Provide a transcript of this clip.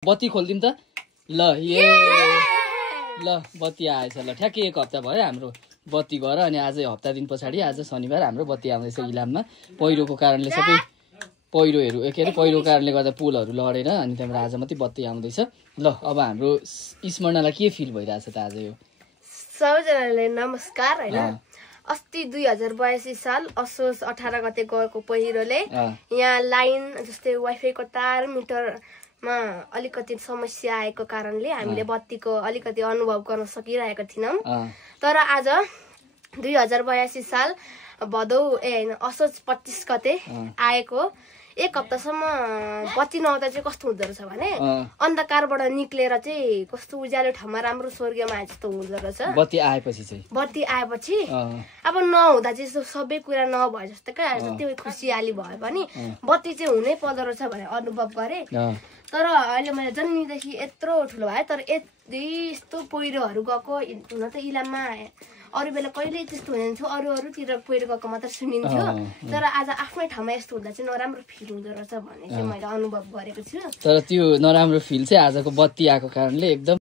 बत्ती खोलिदिउँ त ल ये ल बत्ती आएछ ल ठ्याक्कै एक हप्ता भयो हाम्रो बत्ती गएर अनि आज हप्ता दिन पछाडि आज शनिबार हाम्रो बत्ती आउँदैछ इलाममा पहिरोको कारणले सबै पहिरोहरू के अरे पहिरोको कारणले गर्दा पुलहरू लडेर अनि त्यहाँबाट आज मात्रै बत्ती आउँदैछ ल अब हाम्रो स्मरणलाई के फिल भइरहेछ त आज यो सबैजनाले नमस्कार हैन अस्ति 2082 साल असोज 18 गते गएको पहिरोले यहाँ लाइन जस्तै वाइफाईको तार मिटरमा अलिकति समस्या आएको कारणले हामीले बत्तीको अलिकति अनुभव गर्न सकिरहेका थिनौं तर आज 2082 साल भदौ हैन असोज 25 गते आएको एक हप्तासम्म बत्ती नआउँदा चाहिँ कस्तो हुँदो रहेछ भने अन्धकारबाट निक्लेर चाहिँ कस्तो उज्यालो ठाउँमा राम्रो स्वर्गमा आए जस्तो हुँदो रहेछ बत्ती आएपछि अब नहुँदा चाहिँ सबै कुरा नभए जस्तो क्या त्यो खुसियाली भए पनि बत्ती चाहिँ हुनै पर्दो रहेछ भने अनुभव गरे तर अहिले मैले जन्मिँदेखि यत्रो ठुलो भयो तर यस्तो पहिरोहरू गएको हुन त इलाममा अरू बेला कहिले त्यस्तो हुँदैन थियो अरूतिर पहिरो गएको मात्र सुनिन्थ्यो तर आज आफ्नै ठाउँमा यस्तो हुँदा चाहिँ नराम्रो फिल हुँदो रहेछ भन्ने चाहिँ मैले अनुभव गरेको छु तर त्यो नराम्रो फिल चाहिँ आजको बत्ती आएको कारणले एकदम